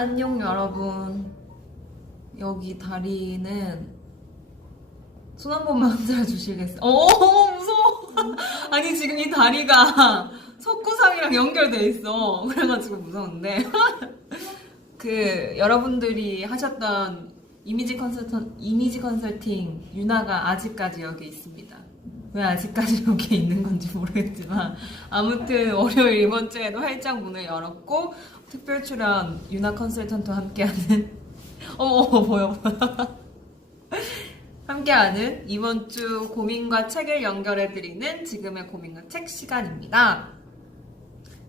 안녕 여러분. 여기 다리는 손 한 번만 흔들어 주시겠어요? 무서워. 아니 지금 이 다리가 석구상이랑 연결돼 있어. 그래가지고 무서운데. 여러분들이 하셨던 이미지 컨설팅 유나가 아직까지 여기 있습니다. 왜 아직까지 여기 있는 건지 모르겠지만 아무튼 월요일 이번 주에도 활짝 문을 열었고 특별 출연 유나 컨설턴트와 함께하는 보여 함께하는 이번 주 고민과 책을 연결해드리는 지금의 고민과 책 시간입니다.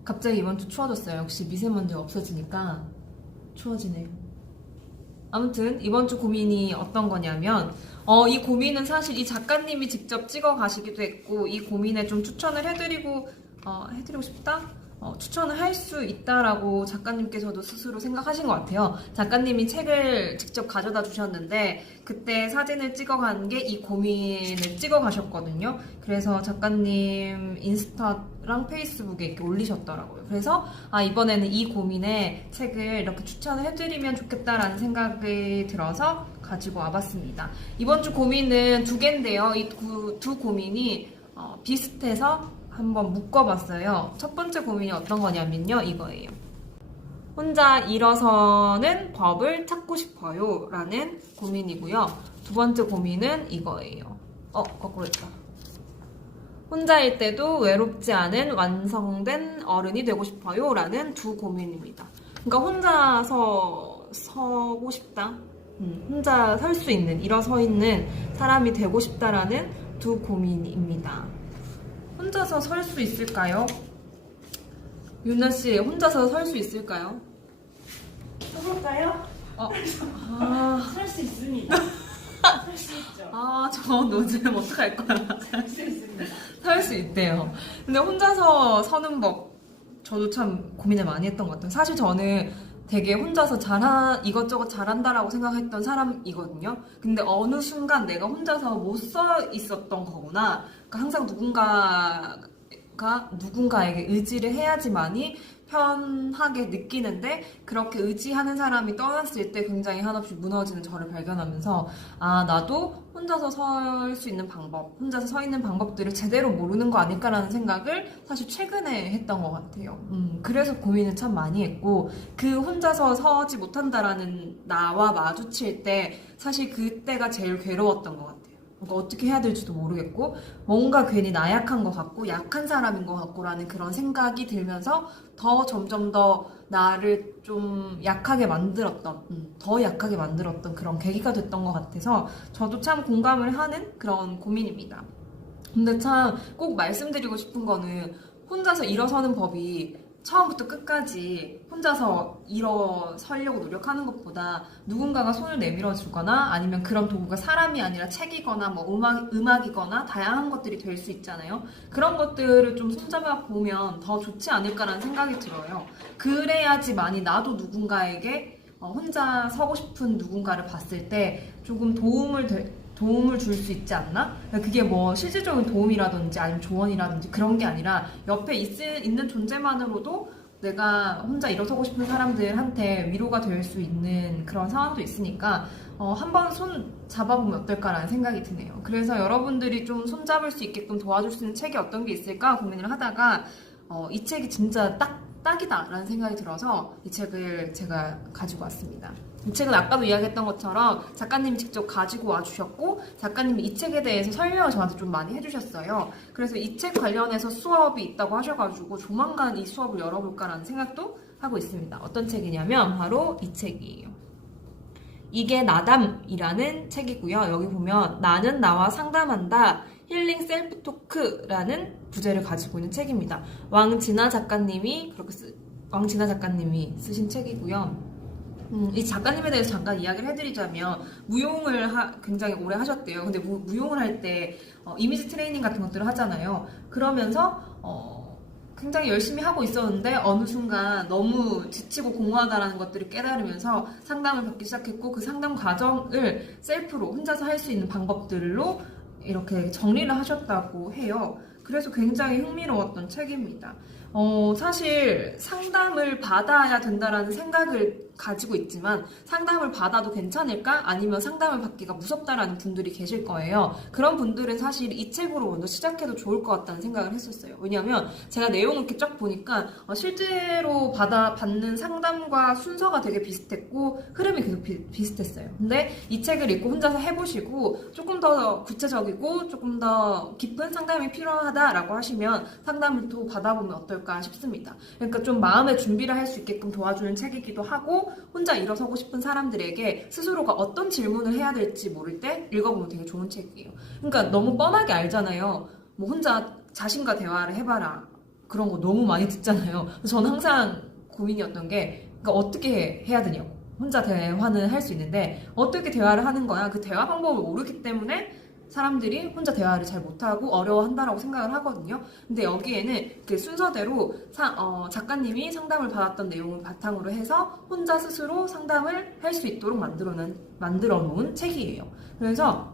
갑자기 이번 주 추워졌어요. 역시 미세먼지 없어지니까 추워지네요. 아무튼 이번 주 고민이 어떤 거냐면 이 고민은 사실 이 작가님이 직접 찍어 가시기도 했고 이 고민에 좀 추천을 해드리고 싶다? 추천을 할 수 있다라고 작가님께서도 스스로 생각하신 것 같아요. 작가님이 책을 직접 가져다 주셨는데 그때 사진을 찍어간 게 이 고민을 찍어 가셨거든요. 그래서 작가님 인스타랑 페이스북에 이렇게 올리셨더라고요. 그래서 이번에는 이 고민에 책을 이렇게 추천을 해드리면 좋겠다라는 생각이 들어서 가지고 와봤습니다. 이번 주 고민은 두 개인데요. 이 두 고민이 비슷해서 한번 묶어봤어요. 첫 번째 고민이 어떤 거냐면요. 이거예요. 혼자 일어서는 법을 찾고 싶어요. 라는 고민이고요. 두 번째 고민은 이거예요. 거꾸로 했다. 혼자일 때도 외롭지 않은 완성된 어른이 되고 싶어요. 라는 두 고민입니다. 그러니까 혼자서 서고 싶다. 혼자 설 수 있는, 일어서 있는 사람이 되고 싶다라는 두 고민입니다. 혼자서 설 수 있을까요? 유나씨, 혼자서 설 수 있을까요? 해볼까요? 설 수 있습니다. 설 수 있죠. 저 요즘 어떡할 거야. 설 수 있습니다. 설 수 있대요. 근데 혼자서 서는 법, 저도 참 고민을 많이 했던 것 같아요. 사실 저는 되게 혼자서 이것저것 잘한다라고 생각했던 사람이거든요. 근데 어느 순간 내가 혼자서 못 서 있었던 거구나. 그러니까 항상 누군가에게 의지를 해야지만이 편하게 느끼는데 그렇게 의지하는 사람이 떠났을 때 굉장히 한없이 무너지는 저를 발견하면서 나도 혼자서 설 수 있는 방법, 혼자서 서 있는 방법들을 제대로 모르는 거 아닐까라는 생각을 사실 최근에 했던 것 같아요. 그래서 고민을 참 많이 했고 그 혼자서 서지 못한다라는 나와 마주칠 때 사실 그때가 제일 괴로웠던 것 같아요. 그러니까 어떻게 해야 될지도 모르겠고 뭔가 괜히 나약한 것 같고 약한 사람인 것 같고라는 그런 생각이 들면서 더 점점 더 나를 좀 약하게 만들었던 더 약하게 만들었던 그런 계기가 됐던 것 같아서 저도 참 공감을 하는 그런 고민입니다. 근데 참 꼭 말씀드리고 싶은 거는 혼자서 일어서는 법이 처음부터 끝까지 혼자서 일어서려고 노력하는 것보다 누군가가 손을 내밀어 주거나 아니면 그런 도구가 사람이 아니라 책이거나 뭐 음악이거나 다양한 것들이 될 수 있잖아요. 그런 것들을 좀 손잡아 보면 더 좋지 않을까라는 생각이 들어요. 그래야지만이 나도 누군가에게 혼자 서고 싶은 누군가를 봤을 때 조금 도움을 줄 수 있지 않나? 그게 뭐 실질적인 도움이라든지 아니면 조언이라든지 그런 게 아니라 옆에 있는 존재만으로도 내가 혼자 일어서고 싶은 사람들한테 위로가 될 수 있는 그런 상황도 있으니까 한번 손 잡아보면 어떨까라는 생각이 드네요. 그래서 여러분들이 좀 손 잡을 수 있게끔 도와줄 수 있는 책이 어떤 게 있을까 고민을 하다가 이 책이 진짜 딱이다 라는 생각이 들어서 이 책을 제가 가지고 왔습니다. 이 책은 아까도 이야기했던 것처럼 작가님이 직접 가지고 와주셨고 작가님이 이 책에 대해서 설명을 저한테 좀 많이 해주셨어요. 그래서 이 책 관련해서 수업이 있다고 하셔가지고 조만간 이 수업을 열어볼까라는 생각도 하고 있습니다. 어떤 책이냐면 바로 이 책이에요. 이게 나담이라는 책이고요. 여기 보면 나는 나와 상담한다 힐링 셀프 토크라는 부제를 가지고 있는 책입니다. 왕진아 작가님이 쓰신 책이고요. 이 작가님에 대해서 잠깐 이야기를 해드리자면 무용을 굉장히 오래 하셨대요. 근데 무용을 할 때 이미지 트레이닝 같은 것들을 하잖아요. 그러면서 굉장히 열심히 하고 있었는데 어느 순간 너무 지치고 공허하다라는 것들을 깨달으면서 상담을 받기 시작했고 그 상담 과정을 셀프로 혼자서 할 수 있는 방법들로 이렇게 정리를 하셨다고 해요. 그래서 굉장히 흥미로웠던 책입니다. 사실 상담을 받아야 된다라는 생각을 가지고 있지만 상담을 받아도 괜찮을까? 아니면 상담을 받기가 무섭다라는 분들이 계실 거예요. 그런 분들은 사실 이 책으로 먼저 시작해도 좋을 것 같다는 생각을 했었어요. 왜냐하면 제가 내용을 이렇게 쫙 보니까 실제로 받는 상담과 순서가 되게 비슷했고 흐름이 계속 비슷했어요. 근데 이 책을 읽고 혼자서 해보시고 조금 더 구체적이고 조금 더 깊은 상담이 필요하다라고 하시면 상담을 또 받아보면 어떨까 싶습니다. 그러니까 좀 마음의 준비를 할 수 있게끔 도와주는 책이기도 하고 혼자 일어서고 싶은 사람들에게 스스로가 어떤 질문을 해야 될지 모를 때 읽어보면 되게 좋은 책이에요. 그러니까 너무 뻔하게 알잖아요. 뭐 혼자 자신과 대화를 해봐라. 그런 거 너무 많이 듣잖아요. 저는 항상 고민이었던 게 그러니까 어떻게 해야 되냐고. 혼자 대화는 할 수 있는데 어떻게 대화를 하는 거야? 그 대화 방법을 모르기 때문에 사람들이 혼자 대화를 잘 못하고 어려워한다라고 생각을 하거든요. 근데 여기에는 그 순서대로 작가님이 상담을 받았던 내용을 바탕으로 해서 혼자 스스로 상담을 할 수 있도록 만들어 놓은 책이에요. 그래서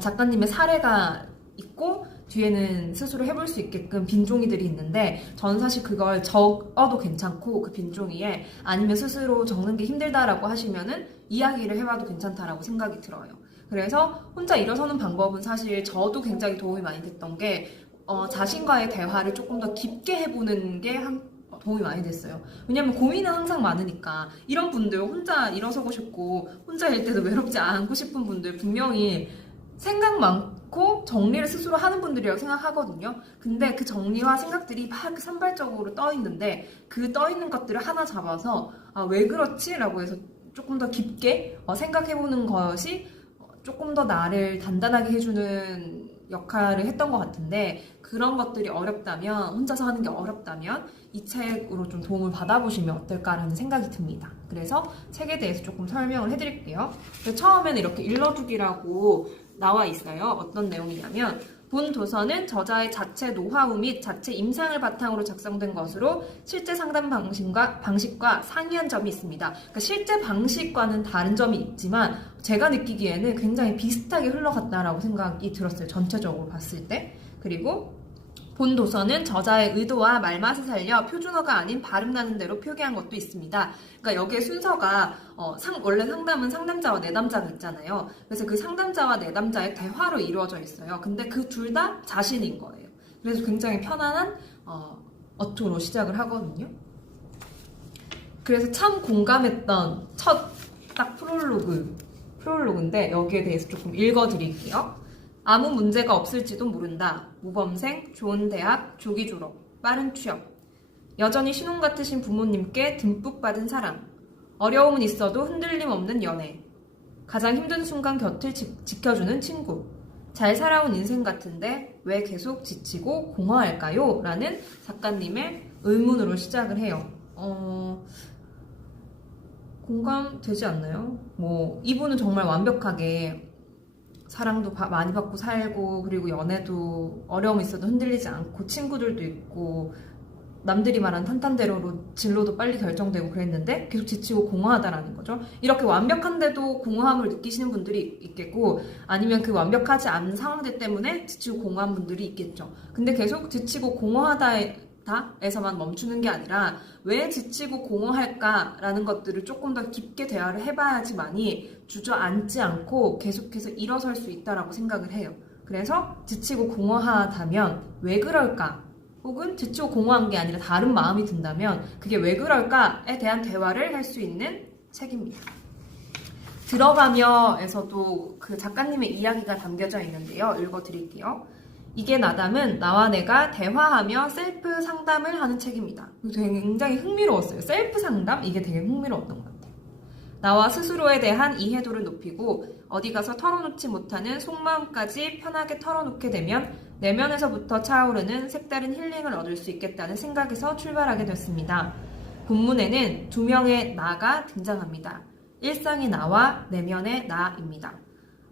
작가님의 사례가 있고 뒤에는 스스로 해볼 수 있게끔 빈종이들이 있는데 저는 사실 그걸 적어도 괜찮고 그 빈종이에 아니면 스스로 적는 게 힘들다라고 하시면은 이야기를 해봐도 괜찮다라고 생각이 들어요. 그래서 혼자 일어서는 방법은 사실 저도 굉장히 도움이 많이 됐던 게 자신과의 대화를 조금 더 깊게 해보는 게 도움이 많이 됐어요. 왜냐면 고민은 항상 많으니까 이런 분들 혼자 일어서고 싶고 혼자 일 때도 외롭지 않고 싶은 분들 분명히 생각 많고 정리를 스스로 하는 분들이라고 생각하거든요. 근데 그 정리와 생각들이 막 산발적으로 떠 있는데 그 떠 있는 것들을 하나 잡아서 왜 그렇지? 라고 해서 조금 더 깊게 생각해보는 것이 조금 더 나를 단단하게 해주는 역할을 했던 것 같은데 그런 것들이 어렵다면 혼자서 하는 게 어렵다면 이 책으로 좀 도움을 받아보시면 어떨까라는 생각이 듭니다. 그래서 책에 대해서 조금 설명을 해드릴게요. 처음에는 이렇게 일러두기라고 나와 있어요. 어떤 내용이냐면 본 도서는 저자의 자체 노하우 및 자체 임상을 바탕으로 작성된 것으로 실제 상담 방식과 상이한 점이 있습니다. 그러니까 실제 방식과는 다른 점이 있지만 제가 느끼기에는 굉장히 비슷하게 흘러갔다라고 생각이 들었어요. 전체적으로 봤을 때. 그리고 본 도서는 저자의 의도와 말맛을 살려 표준어가 아닌 발음나는 대로 표기한 것도 있습니다. 그러니까 여기에 순서가 원래 상담은 상담자와 내담자가 있잖아요. 그래서 그 상담자와 내담자의 대화로 이루어져 있어요. 근데 그 둘 다 자신인 거예요. 그래서 굉장히 편안한 어투로 시작을 하거든요. 그래서 참 공감했던 첫 딱 프롤로그인데 여기에 대해서 조금 읽어드릴게요. 아무 문제가 없을지도 모른다. 모범생, 좋은 대학, 조기 졸업, 빠른 취업. 여전히 신혼 같으신 부모님께 듬뿍 받은 사랑. 어려움은 있어도 흔들림 없는 연애. 가장 힘든 순간 곁을 지켜주는 친구. 잘 살아온 인생 같은데 왜 계속 지치고 공허할까요? 라는 작가님의 의문으로 시작을 해요. 공감되지 않나요? 이분은 정말 완벽하게 사랑도 많이 받고 살고 그리고 연애도 어려움이 있어도 흔들리지 않고 친구들도 있고 남들이 말하는 탄탄대로로 진로도 빨리 결정되고 그랬는데 계속 지치고 공허하다라는 거죠. 이렇게 완벽한데도 공허함을 느끼시는 분들이 있겠고 아니면 그 완벽하지 않은 상황들 때문에 지치고 공허한 분들이 있겠죠. 근데 계속 지치고 공허하다에서만 멈추는 게 아니라 왜 지치고 공허할까라는 것들을 조금 더 깊게 대화를 해봐야지만이 주저앉지 않고 계속해서 일어설 수 있다라고 생각을 해요. 그래서 지치고 공허하다면 왜 그럴까? 혹은 지치고 공허한 게 아니라 다른 마음이 든다면 그게 왜 그럴까에 대한 대화를 할 수 있는 책입니다. 들어가며에서도 그 작가님의 이야기가 담겨져 있는데요. 읽어드릴게요. 이게 나담은 나와 내가 대화하며 셀프 상담을 하는 책입니다. 굉장히 흥미로웠어요. 셀프 상담? 이게 되게 흥미로웠던 것 같아요. 나와 스스로에 대한 이해도를 높이고 어디 가서 털어놓지 못하는 속마음까지 편하게 털어놓게 되면 내면에서부터 차오르는 색다른 힐링을 얻을 수 있겠다는 생각에서 출발하게 됐습니다. 본문에는 두 명의 나가 등장합니다. 일상의 나와 내면의 나입니다.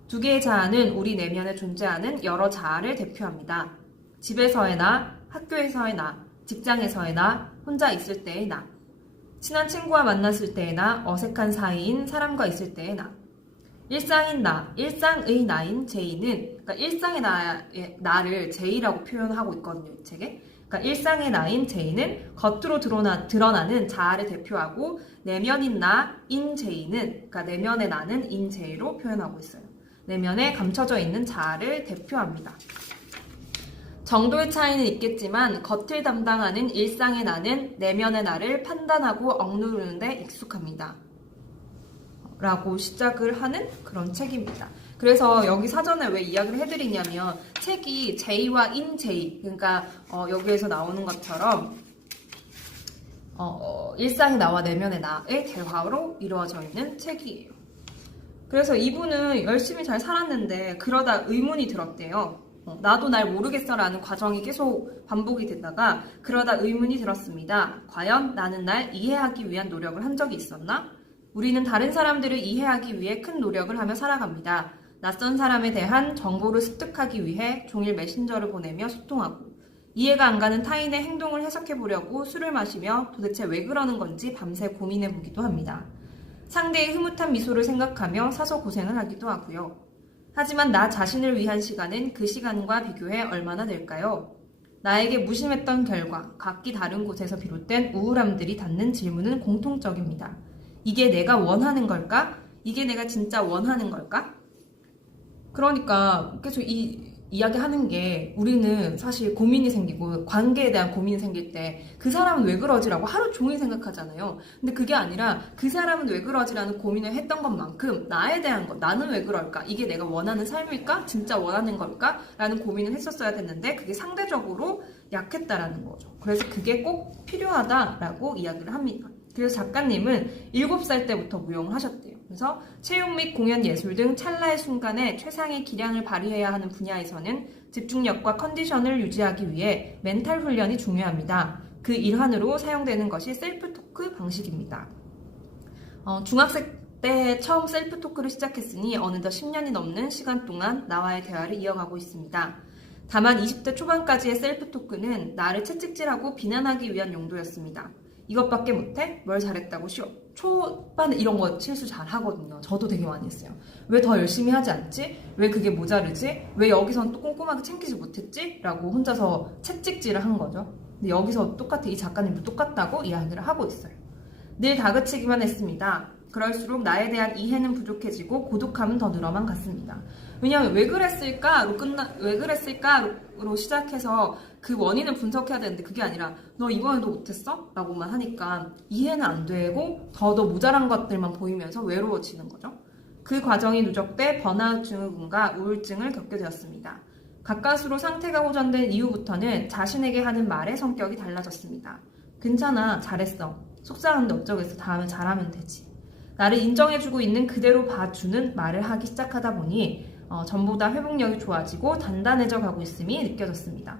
두 개의 자아는 우리 내면에 존재하는 여러 자아를 대표합니다. 집에서의 나, 학교에서의 나, 직장에서의 나, 혼자 있을 때의 나, 친한 친구와 만났을 때의 나, 어색한 사이인 사람과 있을 때의 나. 일상인 나, 일상의 나인 제이는 그러니까 일상의 나를 제이라고 표현하고 있거든요. 이 책에. 그러니까 일상의 나인 제이는 겉으로 드러나는 자아를 대표하고 내면인 나인 제이는 그러니까 내면의 나는 인 제이로 표현하고 있어요. 내면에 감춰져 있는 자아를 대표합니다. 정도의 차이는 있겠지만 겉을 담당하는 일상의 나는 내면의 나를 판단하고 억누르는 데 익숙합니다. 라고 시작을 하는 그런 책입니다. 그래서 여기 사전에 왜 이야기를 해드리냐면 책이 제이와 인 제이 그러니까 여기에서 나오는 것처럼 일상의 나와 내면의 나의 대화로 이루어져 있는 책이에요. 그래서 이분은 열심히 잘 살았는데 그러다 의문이 들었대요. 나도 날 모르겠어라는 과정이 계속 반복이 되다가 그러다 의문이 들었습니다. 과연 나는 날 이해하기 위한 노력을 한 적이 있었나? 우리는 다른 사람들을 이해하기 위해 큰 노력을 하며 살아갑니다. 낯선 사람에 대한 정보를 습득하기 위해 종일 메신저를 보내며 소통하고 이해가 안 가는 타인의 행동을 해석해보려고 술을 마시며 도대체 왜 그러는 건지 밤새 고민해보기도 합니다. 상대의 흐뭇한 미소를 생각하며 사서 고생을 하기도 하고요. 하지만 나 자신을 위한 시간은 그 시간과 비교해 얼마나 될까요? 나에게 무심했던 결과 각기 다른 곳에서 비롯된 우울함들이 닿는 질문은 공통적입니다. 이게 내가 원하는 걸까? 이게 내가 진짜 원하는 걸까? 그러니까 계속 이야기하는 게 우리는 사실 고민이 생기고 관계에 대한 고민이 생길 때 그 사람은 왜 그러지라고 하루 종일 생각하잖아요. 근데 그게 아니라 그 사람은 왜 그러지라는 고민을 했던 것만큼 나에 대한 것, 나는 왜 그럴까? 이게 내가 원하는 삶일까? 진짜 원하는 걸까? 라는 고민을 했었어야 됐는데 그게 상대적으로 약했다라는 거죠. 그래서 그게 꼭 필요하다라고 이야기를 합니다. 그래서 작가님은 7살 때부터 무용을 하셨대요. 그래서 체육 및 공연 예술 등 찰나의 순간에 최상의 기량을 발휘해야 하는 분야에서는 집중력과 컨디션을 유지하기 위해 멘탈 훈련이 중요합니다. 그 일환으로 사용되는 것이 셀프 토크 방식입니다. 중학생 때 처음 셀프 토크를 시작했으니 어느덧 10년이 넘는 시간 동안 나와의 대화를 이어가고 있습니다. 다만 20대 초반까지의 셀프 토크는 나를 채찍질하고 비난하기 위한 용도였습니다. 이것밖에 못해? 뭘 잘했다고 쉬워. 초반에 이런 거 실수 잘 하거든요. 저도 되게 많이 했어요. 왜 더 열심히 하지 않지? 왜 그게 모자르지? 왜 여기선 또 꼼꼼하게 챙기지 못했지? 라고 혼자서 채찍질을 한 거죠. 근데 여기서 이 작가님도 똑같다고 이야기를 하고 있어요. 늘 다그치기만 했습니다. 그럴수록 나에 대한 이해는 부족해지고 고독함은 더 늘어만 갔습니다. 왜냐하면 왜 그랬을까로 시작해서 그 원인을 분석해야 되는데 그게 아니라 너 이번에도 못했어? 라고만 하니까 이해는 안 되고 더 모자란 것들만 보이면서 외로워지는 거죠. 그 과정이 누적돼 번아웃 증후군과 우울증을 겪게 되었습니다. 가까스로 상태가 호전된 이후부터는 자신에게 하는 말의 성격이 달라졌습니다. 괜찮아, 잘했어. 속상한데 어쩌겠어. 다음에 잘하면 되지. 나를 인정해주고 있는 그대로 봐주는 말을 하기 시작하다 보니 전보다 회복력이 좋아지고 단단해져 가고 있음이 느껴졌습니다.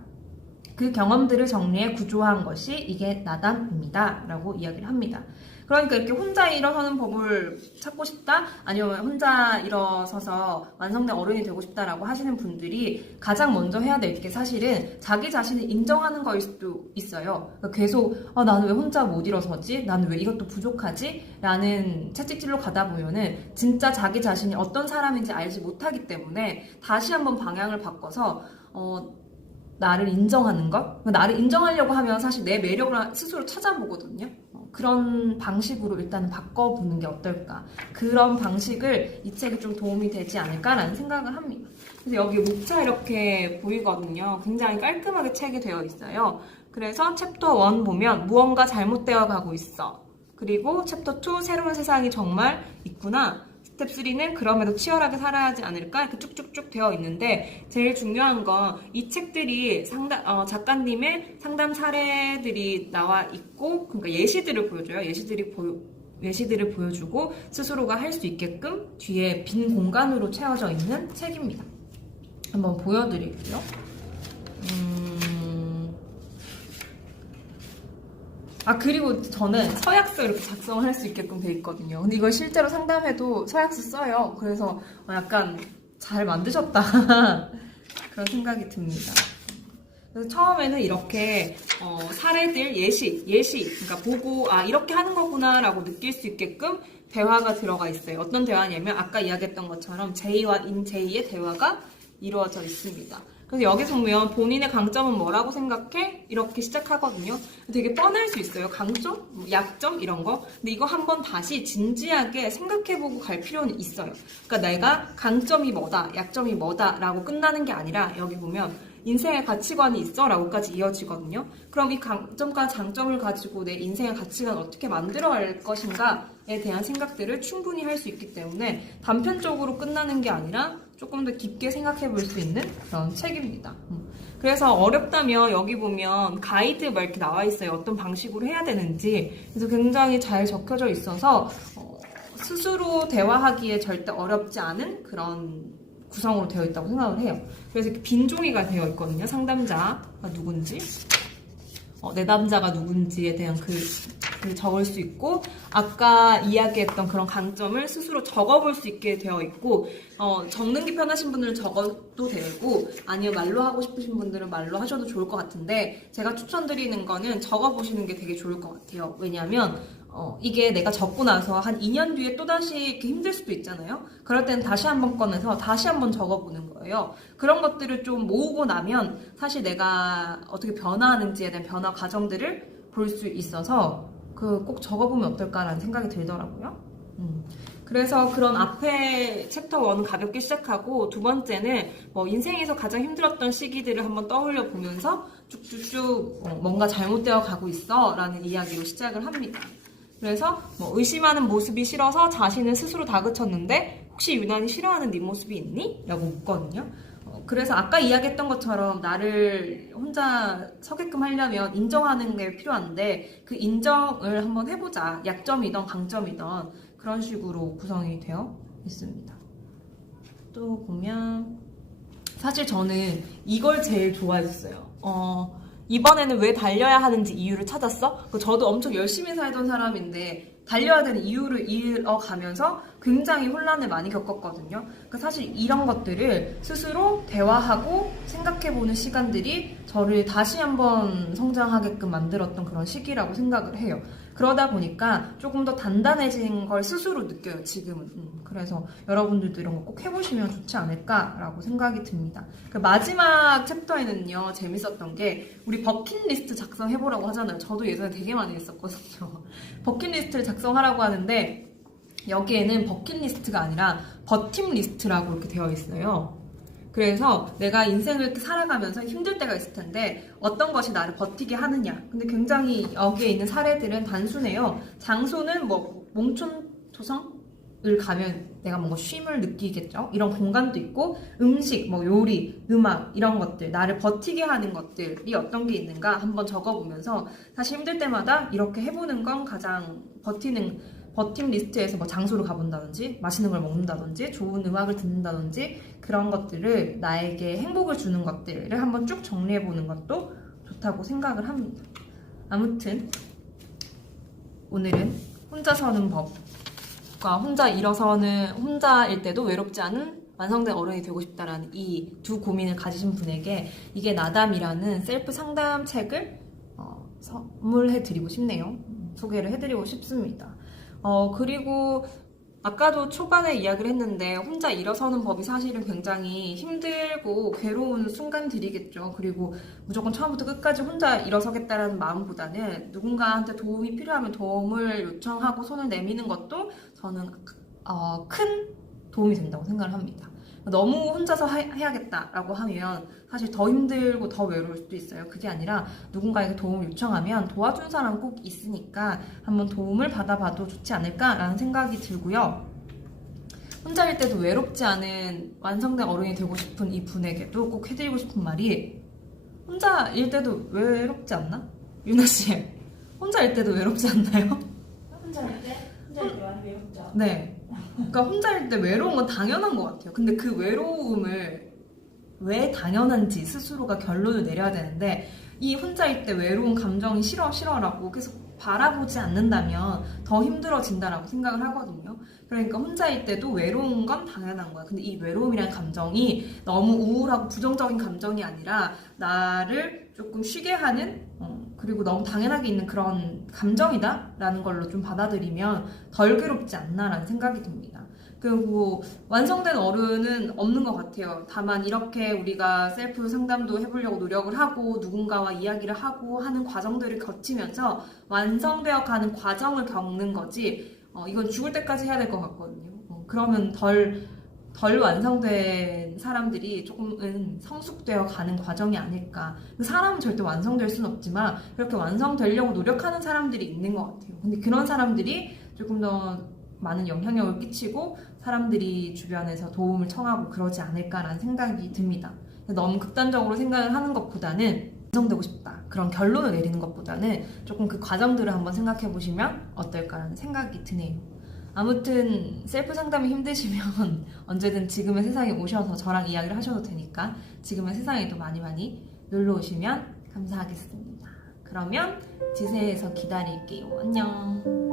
그 경험들을 정리해 구조화한 것이 이게 나담입니다. 라고 이야기를 합니다. 그러니까 이렇게 혼자 일어서는 법을 찾고 싶다? 아니면 혼자 일어서서 완성된 어른이 되고 싶다라고 하시는 분들이 가장 먼저 해야 될 게 사실은 자기 자신을 인정하는 거일 수도 있어요. 그러니까 계속 나는 왜 혼자 못 일어서지? 나는 왜 이것도 부족하지? 라는 채찍질로 가다 보면은 진짜 자기 자신이 어떤 사람인지 알지 못하기 때문에 다시 한번 방향을 바꿔서 나를 인정하는 것? 나를 인정하려고 하면 사실 내 매력을 스스로 찾아보거든요. 그런 방식으로 일단은 바꿔보는 게 어떨까. 그런 방식을 이 책이 좀 도움이 되지 않을까라는 생각을 합니다. 그래서 여기 목차 이렇게 보이거든요. 굉장히 깔끔하게 책이 되어 있어요. 그래서 챕터 1 보면 무언가 잘못되어 가고 있어. 그리고 챕터 2 새로운 세상이 정말 있구나. 스텝 3는 그럼에도 치열하게 살아야 하지 않을까? 이렇게 쭉쭉쭉 되어 있는데 제일 중요한 건 이 책들이 작가님의 상담 사례들이 나와 있고 그러니까 예시들을 보여줘요. 예시들을 보여주고 스스로가 할 수 있게끔 뒤에 빈 공간으로 채워져 있는 책입니다. 한번 보여드릴게요. 그리고 저는 서약서 이렇게 작성을 할 수 있게끔 돼 있거든요. 근데 이걸 실제로 상담해도 서약서 써요. 그래서 약간 잘 만드셨다. 그런 생각이 듭니다. 그래서 처음에는 이렇게 사례들, 예시, 그러니까 보고 이렇게 하는 거구나 라고 느낄 수 있게끔 대화가 들어가 있어요. 어떤 대화냐면 아까 이야기했던 것처럼 제이와 인제이의 대화가 이루어져 있습니다. 그래서 여기서 보면 본인의 강점은 뭐라고 생각해? 이렇게 시작하거든요. 되게 뻔할 수 있어요. 강점, 약점 이런 거. 근데 이거 한번 다시 진지하게 생각해보고 갈 필요는 있어요. 그러니까 내가 강점이 뭐다, 약점이 뭐다라고 끝나는 게 아니라 여기 보면 인생의 가치관이 있어 라고까지 이어지거든요. 그럼 이 강점과 장점을 가지고 내 인생의 가치관을 어떻게 만들어갈 것인가에 대한 생각들을 충분히 할 수 있기 때문에 단편적으로 끝나는 게 아니라 조금 더 깊게 생각해 볼 수 있는 그런 책입니다. 그래서 어렵다면 여기 보면 가이드 막 이렇게 나와 있어요. 어떤 방식으로 해야 되는지. 그래서 굉장히 잘 적혀져 있어서 스스로 대화하기에 절대 어렵지 않은 그런 구성으로 되어 있다고 생각을 해요. 그래서 이렇게 빈 종이가 되어 있거든요. 상담자가 누군지, 내담자가 누군지에 대한 글 적을 수 있고, 아까 이야기했던 그런 강점을 스스로 적어볼 수 있게 되어 있고, 적는 게 편하신 분들은 적어도 되고, 아니면 말로 하고 싶으신 분들은 말로 하셔도 좋을 것 같은데, 제가 추천드리는 거는 적어보시는 게 되게 좋을 것 같아요. 왜냐하면 이게 내가 적고 나서 한 2년 뒤에 또다시 이렇게 힘들 수도 있잖아요. 그럴 때는 다시 한번 꺼내서 다시 한번 적어보는 거예요. 그런 것들을 좀 모으고 나면 사실 내가 어떻게 변화하는지에 대한 변화 과정들을 볼 수 있어서 꼭 적어보면 어떨까라는 생각이 들더라고요. 그래서 그런 앞에 챕터 1은 가볍게 시작하고 두 번째는 인생에서 가장 힘들었던 시기들을 한번 떠올려 보면서 쭉쭉쭉 뭔가 잘못되어 가고 있어 라는 이야기로 시작을 합니다. 그래서 의심하는 모습이 싫어서 자신을 스스로 다그쳤는데 혹시 유난히 싫어하는 네 모습이 있니? 라고 묻거든요. 그래서 아까 이야기했던 것처럼 나를 혼자 서게끔 하려면 인정하는 게 필요한데 그 인정을 한번 해보자. 약점이든 강점이든 그런 식으로 구성이 되어 있습니다. 또 보면 사실 저는 이걸 제일 좋아했어요. 이번에는 왜 달려야 하는지 이유를 찾았어? 저도 엄청 열심히 살던 사람인데 달려야 되는 이유를 잃어가면서 굉장히 혼란을 많이 겪었거든요. 그러니까 사실 이런 것들을 스스로 대화하고 생각해보는 시간들이 저를 다시 한번 성장하게끔 만들었던 그런 시기라고 생각을 해요. 그러다 보니까 조금 더 단단해진 걸 스스로 느껴요, 지금은. 그래서 여러분들도 이런 거 꼭 해보시면 좋지 않을까라고 생각이 듭니다. 그 마지막 챕터에는요, 재밌었던 게 우리 버킷리스트 작성해보라고 하잖아요. 저도 예전에 되게 많이 했었거든요. 버킷리스트를 작성하라고 하는데 여기에는 버킷리스트가 아니라 버팀리스트라고 이렇게 되어 있어요. 그래서 내가 인생을 이렇게 살아가면서 힘들 때가 있을 텐데 어떤 것이 나를 버티게 하느냐. 근데 굉장히 여기에 있는 사례들은 단순해요. 장소는 몽촌토성을 가면 내가 뭔가 쉼을 느끼겠죠. 이런 공간도 있고 음식, 요리, 음악 이런 것들 나를 버티게 하는 것들이 어떤 게 있는가 한번 적어보면서 사실 힘들 때마다 이렇게 해보는 건 가장 버팀 리스트에서 장소를 가본다든지 맛있는 걸 먹는다든지 좋은 음악을 듣는다든지 그런 것들을 나에게 행복을 주는 것들을 한번 쭉 정리해보는 것도 좋다고 생각을 합니다. 아무튼 오늘은 혼자 서는 법과 혼자일 때도 외롭지 않은 완성된 어른이 되고 싶다라는 이 두 고민을 가지신 분에게 이게 나담이라는 셀프 상담 책을 선물해드리고 싶네요. 소개를 해드리고 싶습니다. 그리고 아까도 초반에 이야기를 했는데 혼자 일어서는 법이 사실은 굉장히 힘들고 괴로운 순간들이겠죠. 그리고 무조건 처음부터 끝까지 혼자 일어서겠다라는 마음보다는 누군가한테 도움이 필요하면 도움을 요청하고 손을 내미는 것도 저는 큰 도움이 된다고 생각을 합니다. 너무 혼자서 해야겠다라고 하면 사실 더 힘들고 더 외로울 수도 있어요. 그게 아니라 누군가에게 도움을 요청하면 도와준 사람 꼭 있으니까 한번 도움을 받아봐도 좋지 않을까라는 생각이 들고요. 혼자일 때도 외롭지 않은 완성된 어른이 되고 싶은 이 분에게도 꼭 해드리고 싶은 말이 혼자일 때도 외롭지 않나? 유나씨, 혼자일 때도 외롭지 않나요? 혼자일 때 많이 외롭죠. 네. 그러니까 혼자일 때 외로운 건 당연한 것 같아요. 근데 그 외로움을 왜 당연한지 스스로가 결론을 내려야 되는데 이 혼자일 때 외로운 감정이 싫어라고 계속 바라보지 않는다면 더 힘들어진다라고 생각을 하거든요. 그러니까 혼자일 때도 외로운 건 당연한 거야. 근데 이 외로움이라는 감정이 너무 우울하고 부정적인 감정이 아니라 나를 조금 쉬게 하는 그리고 너무 당연하게 있는 그런 감정이다 라는 걸로 좀 받아들이면 덜 괴롭지 않나라는 생각이 듭니다. 그리고 완성된 어른은 없는 것 같아요. 다만 이렇게 우리가 셀프 상담도 해보려고 노력을 하고 누군가와 이야기를 하고 하는 과정들을 거치면서 완성되어 가는 과정을 겪는 거지 이건 죽을 때까지 해야 될 것 같거든요. 그러면 덜 완성된 사람들이 조금은 성숙되어 가는 과정이 아닐까. 사람은 절대 완성될 수는 없지만 그렇게 완성되려고 노력하는 사람들이 있는 것 같아요. 근데 그런 사람들이 조금 더 많은 영향력을 끼치고 사람들이 주변에서 도움을 청하고 그러지 않을까라는 생각이 듭니다. 너무 극단적으로 생각을 하는 것보다는 완성되고 싶다. 그런 결론을 내리는 것보다는 조금 그 과정들을 한번 생각해 보시면 어떨까라는 생각이 드네요. 아무튼 셀프 상담이 힘드시면 언제든 지금의 세상에 오셔서 저랑 이야기를 하셔도 되니까 지금의 세상에도 많이 놀러 오시면 감사하겠습니다. 그러면 지세에서 기다릴게요. 안녕.